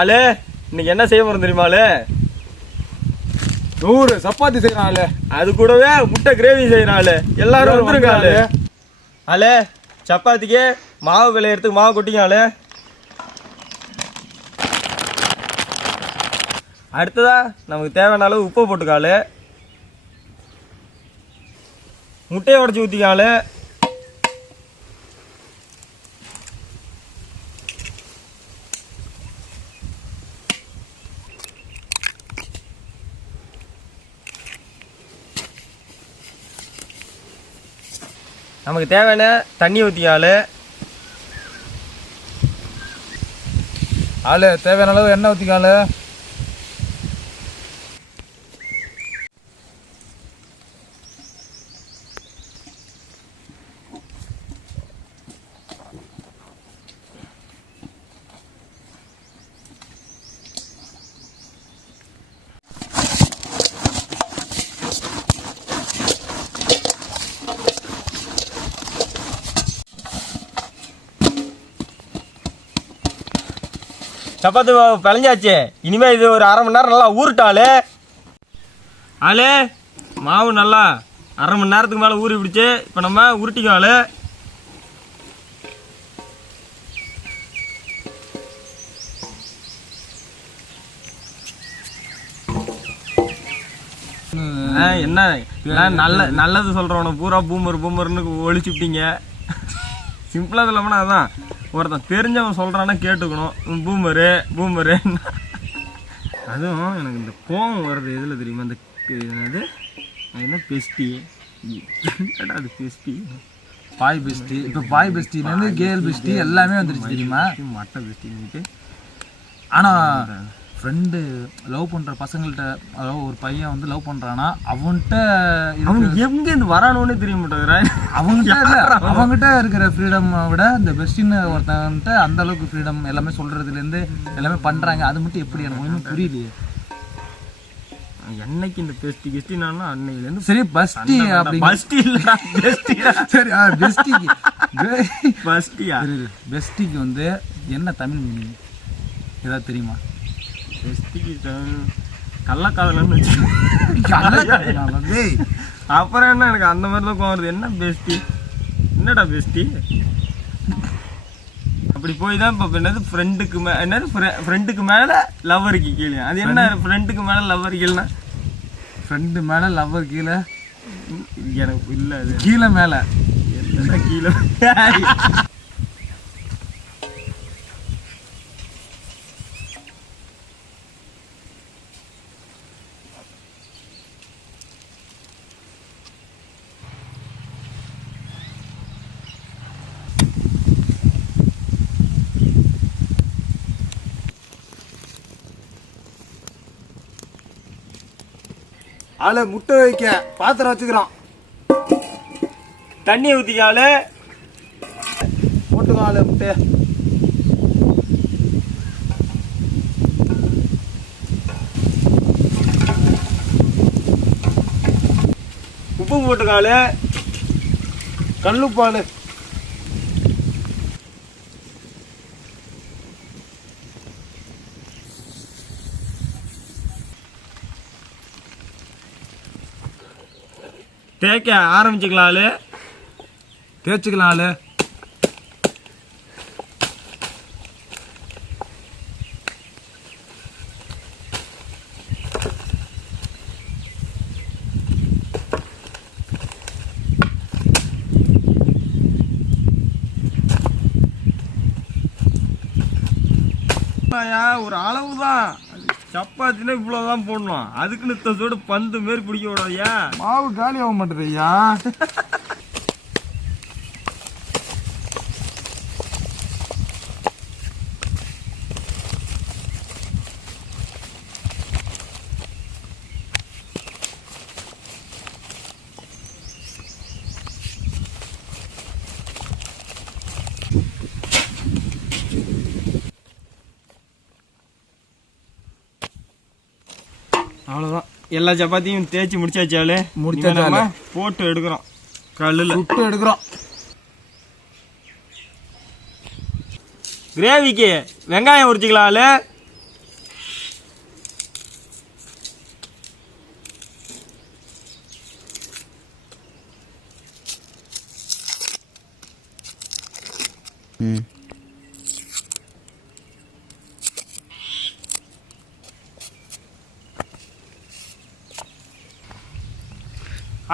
ஆளு இன்னைக்கு என்ன செய்ய போறோம் தெரியுமா? ஆளு 100 சப்பாத்தி செய்யறான் ஆளு. அது கூடவே முட்டை கிரேவி செய்யறான் ஆளு. எல்லாரும் வந்துருங்க ஆளு. ஆளு சப்பாத்திக்கு மாவு விளையறதுக்கு மாவு கொட்டிங்க ஆளு. அடுத்ததா நமக்கு தேவையான அளவு உப்பு போட்டுக்காளு. முட்டையை உடச்சி ஊற்றிக்காளு. நமக்கு தேவையான தண்ணி ஊற்றிக்காளு. ஆளு தேவையான அளவு எண்ணெய் ஊற்றிக்காளு. சப்பாத்தி மாவு பிழைஞ்சாச்சு. இனிமே இது ஒரு அரை மணி நேரம் நல்லா ஊறிட்டாளு. ஆளு மாவு நல்லா அரை மணி நேரத்துக்கு மேலே ஊறி பிடிச்சி இப்போ நம்ம உருட்டிக்காளு. என்ன நல்லது சொல்கிறவன பூரா பூமர்னு ஒழிச்சுட்டீங்க. சிம்பிளாக சொல்லப்போனா அதான், ஒருத்தன் தெரிஞ்சவன் சொல்கிறான்னா கேட்டுக்கணும். பூமரு அதுவும் எனக்கு இந்த கோவம் வருது எதில் தெரியுமா? இந்த என்னது என்ன பெஸ்டி அது பெஸ்டி பாய் பெஸ்டி. இப்போ பாய் பெஸ்டிலேருந்து கேர்ள் பெஸ்டி எல்லாமே வந்துருச்சு தெரியுமா? மட்டை பெஸ்டின்னுட்டு. ஆனால் ஃப்ரெண்டு லவ் பண்ணுற பசங்கள்கிட்ட, அதாவது ஒரு பையன் வந்து லவ் பண்ணுறான்னா அவன்கிட்ட எங்கேருந்து வரானோன்னே தெரிய மாட்டேங்கிறான். அவங்ககிட்ட இருக்கிற ஃப்ரீடம் விட இந்த பெஸ்டின்னு ஒருத்தவன்கிட்ட அந்த அளவுக்கு ஃப்ரீடம் எல்லாமே சொல்கிறதுலேருந்து எல்லாமே பண்ணுறாங்க. அது மட்டும் எப்படி எனக்கு ஒன்றும் புரியலையே. என்னைக்கு இந்த பெஸ்டினா அன்னையிலேருந்து சரி பஸ்டி அப்படி பஸ்டி இல்லை பெஸ்டி. சரி பெஸ்டிக்கு பஸ்டியா? பெஸ்டிக்கு வந்து என்ன தமிழ் மீனிங் ஏதாவது தெரியுமா? பெஸ்டிக்கு கள்ளக்காதலன்னு வச்சு. அப்புறம் என்ன எனக்கு அந்த மாதிரி தான் கோவம் வருது. என்ன பெஸ்டி, என்னடா பெஸ்டி? அப்படி போய் தான் இப்போ என்னது ஃப்ரெண்டுக்கு என்னது ஃப்ரெண்டுக்கு மேலே லவ்வருக்கு கீழே. அது என்ன ஃப்ரெண்டுக்கு மேலே லவ்வர் கீழேனா? ஃப்ரெண்டு மேலே லவ்வர் கீழே எனக்கு இல்லை. அது கீழே மேலே என்ன கீழே? ஆளு முட்டை வைக்க பாத்திரம் வச்சுக்கிறான். தண்ணி ஊற்றிக்காளு. போட்டுக்கோ ஆளு முட்டைய. உப்பு போட்டுக்காளு. கல்லுப்பாலு. தேய்க்க ஆரம்பிச்சுக்கலாம் ஆளு. தேய்ச்சிக்கலாம் ஆளு. ஒரு அளவு தான். சப்பாத்தினா இவ்வளவுதான் போடணும். அதுக்குன்னு இத்தோட பந்து மாரி பிடிக்க கூடாதுயா. மாவு காலி ஆக மாட்டேது ஐயா. அவ்வளோதான், எல்லா சப்பாத்தியும் தேய்ச்சி முடிச்சாச்சாலே. முடிச்சாலே போட்டு எடுக்கிறோம். கல்லில் விட்டு எடுக்கிறோம். கிரேவிக்கு வெங்காயம் உரிச்சிக்கலாம்ல. ம்.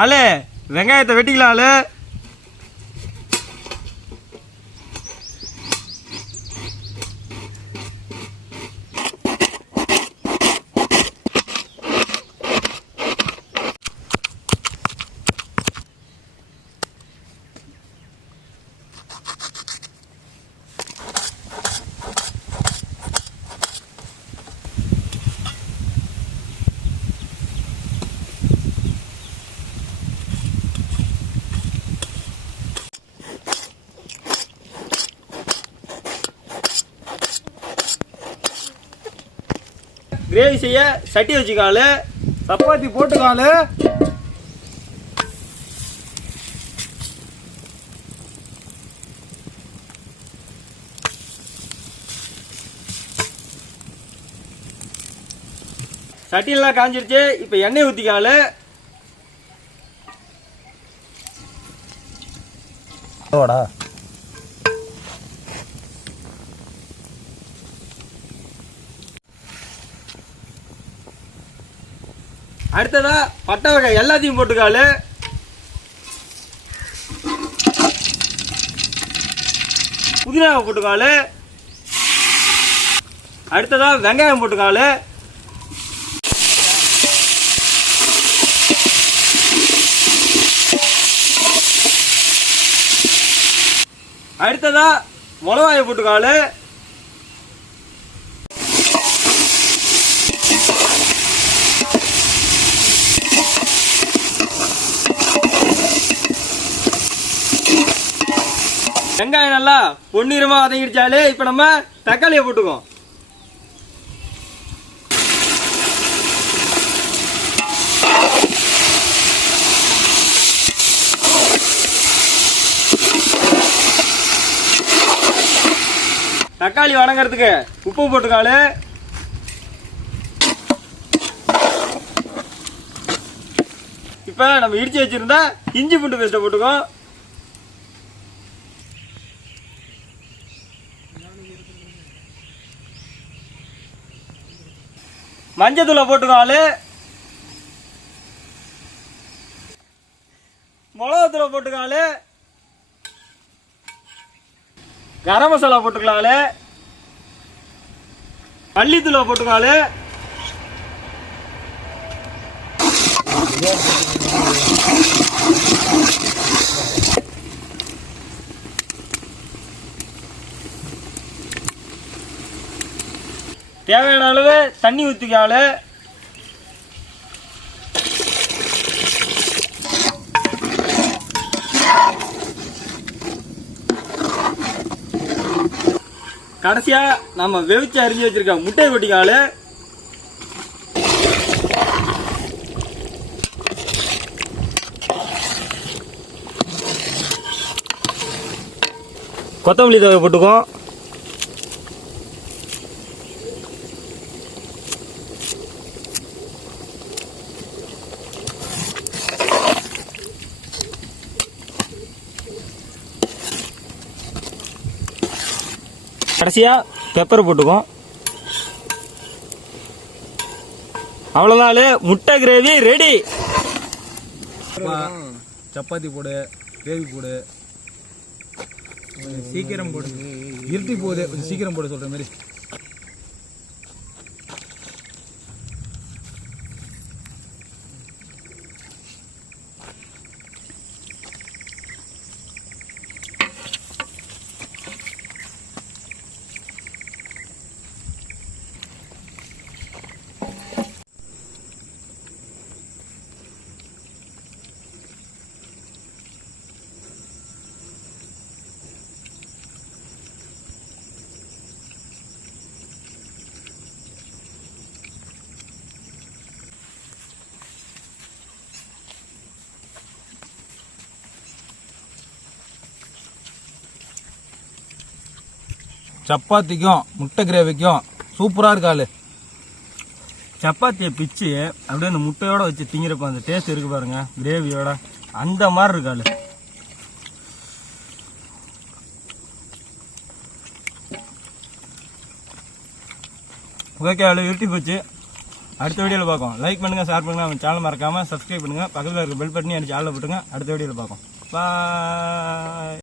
ஆளு வெங்காயத்தை வெட்டிக்கலாம் ஆளு. கிரேவி செய்ய சட்டி வச்சுக்காலு. சப்பாத்தி போட்டுக்காலு. சட்டியெல்லாம் காஞ்சிருச்சு. இப்போ எண்ணெய் ஊற்றிக்காலு. அடுத்ததா பட்டை வகை எல்லாத்தையும் போட்டுக்காலு. புதினாவை போட்டுக்காலு. அடுத்ததா வெங்காயம் போட்டுக்காலு. அடுத்ததா மிளகாயை போட்டுக்காலு. வெங்காயம் நல்லா பொன்னிறமா வதங்கிடுச்சாலே இப்ப நம்ம தக்காளியை போட்டுக்கோம். தக்காளி வதங்கிறதுக்கு உப்பு போட்டுக்காலு. இப்ப நம்ம இடிச்சு வச்சிருந்தா இஞ்சி பூண்டு பேஸ்ட்டை போட்டுக்கோ. மஞ்சத்தூளை போட்டுக்காலு. மிளகாத்தூளை போட்டுக்காலு. கரம் மசாலா போட்டுக்கலாலு. மல்லித்தூளை போட்டுக்காலு. தேவையான அளவு தண்ணி ஊற்றிக்காலு. கடைசியா நம்ம வெவிச்சு அரிஞ்சு வச்சிருக்க முட்டையை கொட்டிக்காலு. கொத்தமல்லி தழை போட்டுக்கோ. கடைசியா பெப்பர் போட்டுக்கோ. அவ்வளோதான், முட்டை கிரேவி ரெடி. சப்பாத்தி போடு, கிரேவி போடு, சீக்கிரம் போடு. இருட்டி போகுது, கொஞ்சம் சீக்கிரம் போட சொல்ற மாதிரி. சப்பாத்திக்கும் முட்டை கிரேவிக்கும் சூப்பராக இருக்காளு. சப்பாத்தியை பிச்சு அப்படியே அந்த முட்டையோட வச்சு திங்கிறப்ப அந்த டேஸ்ட் இருக்கு பாருங்க, கிரேவியோட அந்த மாதிரி இருக்காளு. ஓகே அவ்வளோ இருட்டி போச்சு. அடுத்த வீடியோவில் பார்ப்போம். லைக் பண்ணுங்கள், ஷேர் பண்ணுங்கள், நம்ம சேனல் மறக்காமல் சப்ஸ்கிரைப் பண்ணுங்கள். பக்கத்தில் இருக்க பெல் பட்டனி அடிச்சு ஆளில் போட்டுங்க. அடுத்த வீடியோவில் பார்ப்போம். பாய்.